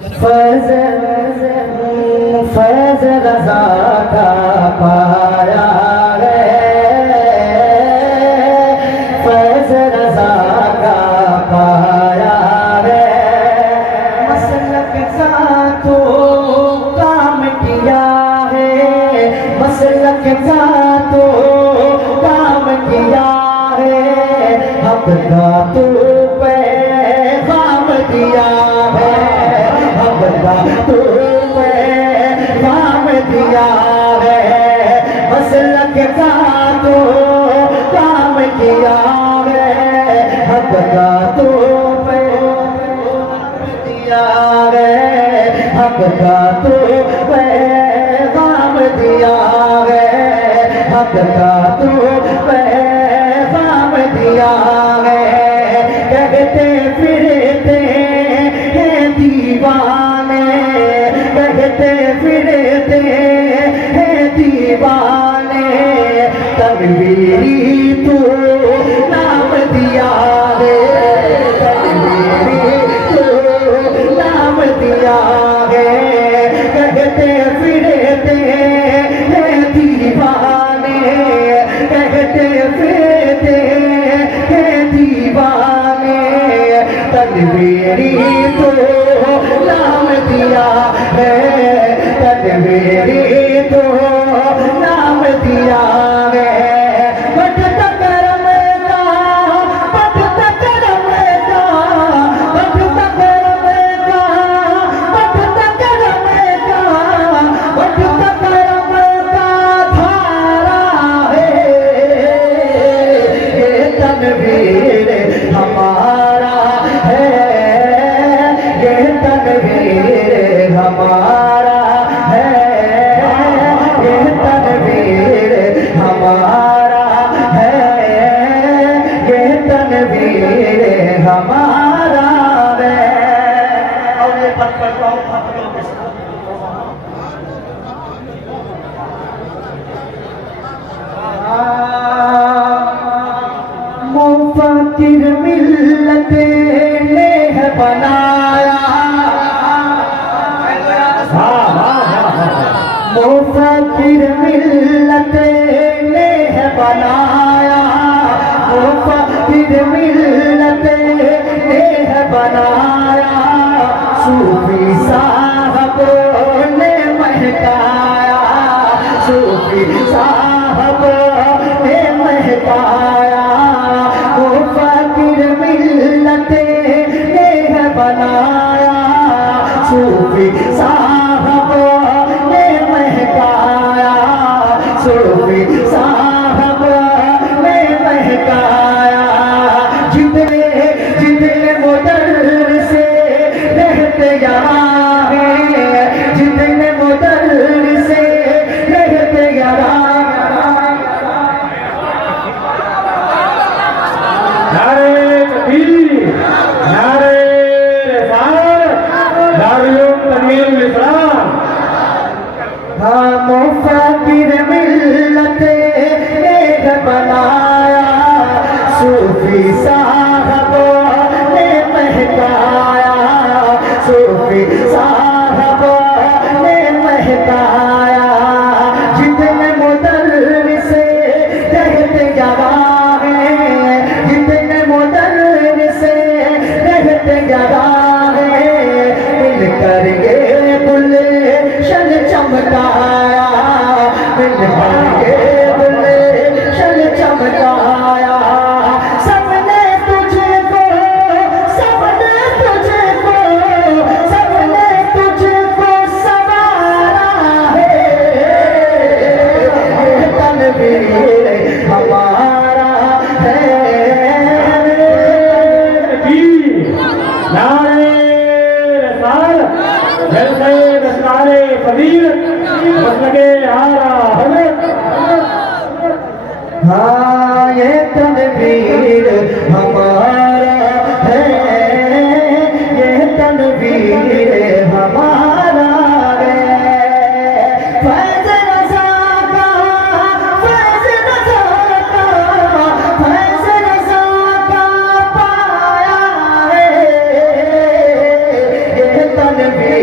फैज़ फैज़ रज़ा का पाया है, फैज़ रज़ा का पाया है। मसलक का तो काम किया है, मसलक का तो काम किया है। हक का तो पैगाम दिया है, हक का तो पैगाम दिया है। मसलक का तो काम किया है, हक का तो पैगाम दिया है, हक का तो पैगाम दिया है, हक का तो पैगाम दिया है। कहते फिरते हैं दीवाने, कहते फिरते हैं दीवाने। तकबीरी तू नाम दिया है, तकबीरी तू नाम दिया है। कहते फिरते हैं दीवाने, कहते फिरते हैं दीवाने। तकबीरी तो नाम दिया है, तकबीरी तो नाम दिया है। बढ़ता करम का, बढ़ता करम का, बढ़ता करम का, बढ़ता करम का, बढ़ता करम का धारा है। ये तनवीर हमारा है, ये तनवीर हमारा है, ये तनवीर हमारा है, ये तनवीर हमारा है। और ये पद पढ़ता हूँ आप लोगों के साथ। मुफक्किर मिल्लत ने है बनाया, मुफक्किर मिल्लत ने है बनाया, मुफक्किर मिल्लत ने है बनाया। सूफी साहबों ने महकाया, सूफी साहबों ने महकाया। मुफक्किर मिल्लत ने है बनाया, सूफी साहबों ने महकाया, सूफी साहबों ने महकाया। जितने जितने मुदर्रिस रहते यहाँ हैं, जितने मुदर्रिस रहते यहाँ। नारे तकबीर, नारे रिसालत, दारुल तनवीरुल इस्लाम। हाँ, मुफक्किर मिल्लत एक बनाया, सूफी साहबों ने महकाया, सूफी साहबों ने महकाया। जितने मुदर्रिस रहते यहाँ हैं, जितने मुदर्रिस रहते यहाँ हैं। मिलकर ये गुलशन चमकाया, मिलकर ये गुलशन चमकाया। सबने तुझको, सबने तुझको, सबने तुझको संवारा है। ये तनवीर हमारा है। नारे रिसालत, जलसे दस्तारे फजीलत, मसलके आला हज़रत। हाँ, ये तनवीर हमारा है, ये तनवीर हमारा है। फैज़ रज़ा का, फैज़ रज़ा का, फैज़ रज़ा का पाया है। ये तनवीर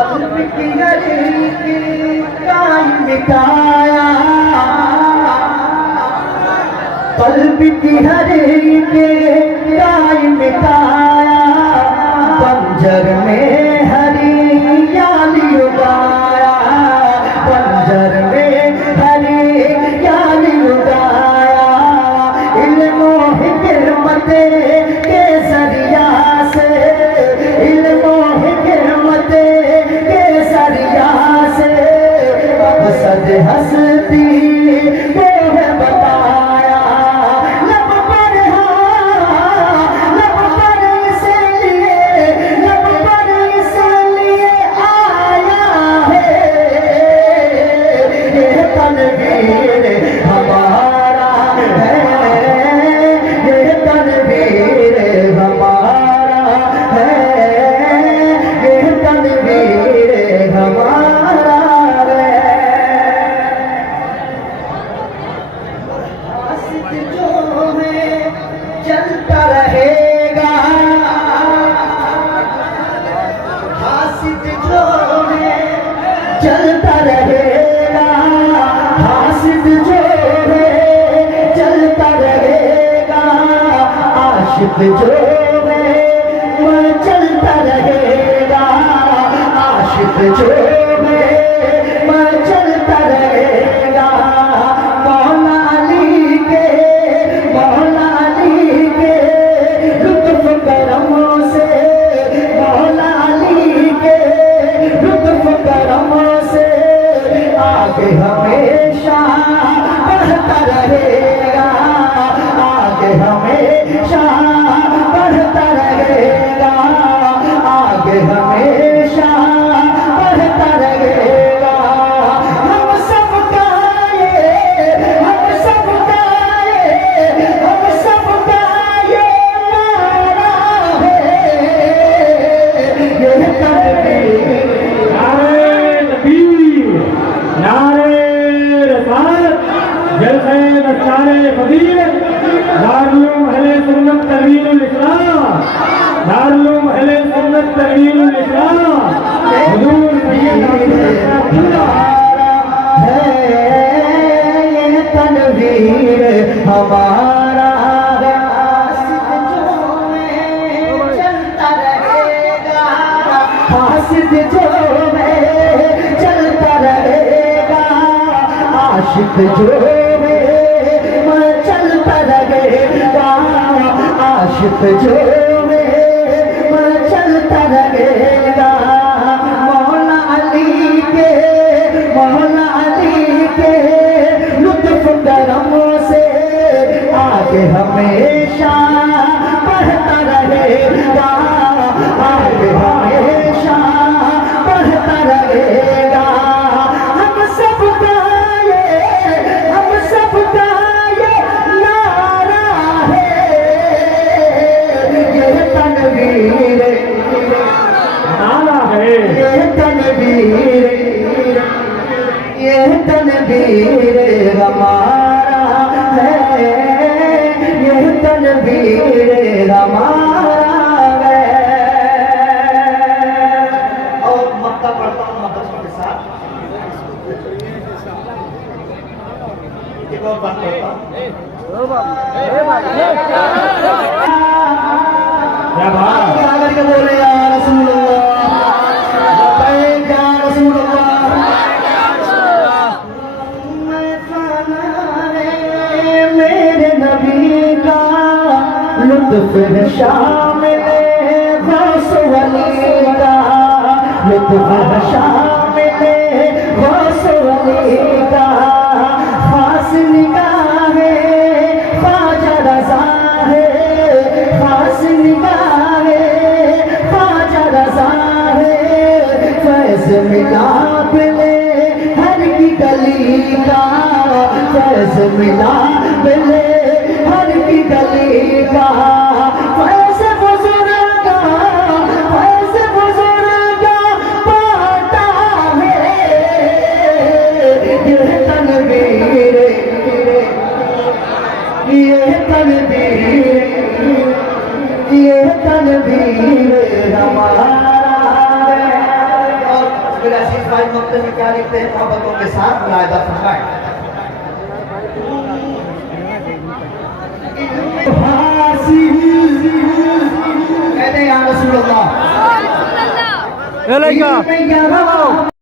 कल्ब की गरीबी काई मिटाया, कल्ब की हरीकी काई मिटाया, बंजर में हरियाली उगाया, बंजर में हरियाली उगाया, इल्मो हिकमत के जरिया से, इल्मो हिकमत के जरिया से मकसद हस्ती को है बताया। लब पर हाँ, लब पर इसलिए, लब पर इसलिए आया है, ये तनवीर हमारा है, ये तनवीर हमारा है, ये तनवीर हमारा है। हासिद जो है चलता रहेगा, हासिद जो है चलता रहेगा, हासिद जो है चलता रहेगा, आशिक जो है वह चलता रहेगा, आशिक जो है वह चलता रहेगा। मौला अली के, मौला अली के लुत्फ करमों से, मौला अली के लुत्फ करमों से आगे हमेशा बढ़ता रहेगा, आगे हमेशा बढ़ता रहेगा, आगे हमेशा बढ़ता रहेगा। हम सबका ये, हम सबका ये, हम सबका ये नारा है, ये तनवीर। नारे तकबीर, नारे रसालत, जलसे नस्तारे फजीलत, दारुल अहले सुन्नत तनवीरुल इस्लाम, दारुल अहले सुन्नत तनवीरुल इस्लाम, हुजूर सैयद ये तनवीर हमारा है। हासिद जो है चलता रहेगा, आशिक जो है वह चलता रहेगा, आशिक जो है वह चलता रहेगा। मौला अली के, मौला अली के लुत्फ करमों से आगे हमेशा बढ़ता रहेगा, आगे हमेशा बढ़ता रहेगा। हम सबका ये, हम सबका ये नारा है, ये तनवीर, नारा है, ये तनवीर, ये तनवीर हमारा है, ये तनवीर हमारा है। और मक्का पढ़ता हूँ मदरसों के साथ, एक और बात करता हूँ। क्या बात, क्या करके बोले या रसूल अल्लाह, लब्बैक या रसूल अल्लाह। मैं खाना है मेरे नबी का, लुत्फ है शामिल गौस वली का, लुत्फ है शामिल गौस वली का। खास निगाह है ख्वाजा रज़ा है, खास निगाह है ख्वाजा रज़ा है। फैज़ मिला बिले हर की गली का, फैज़ मिला बिले हर की गली का। फैज़ बुजुर्गा, फैज़ बुजुर्गा पाता है, ये तनवीर, ये तनवीर, ये तनवीर हमारा है। और फाइल नुक्ते में क्या लिखते हैं मोहब्बतों के साथ मुलाहिदा फरमाएं। कहते हैं या रसूल अल्लाह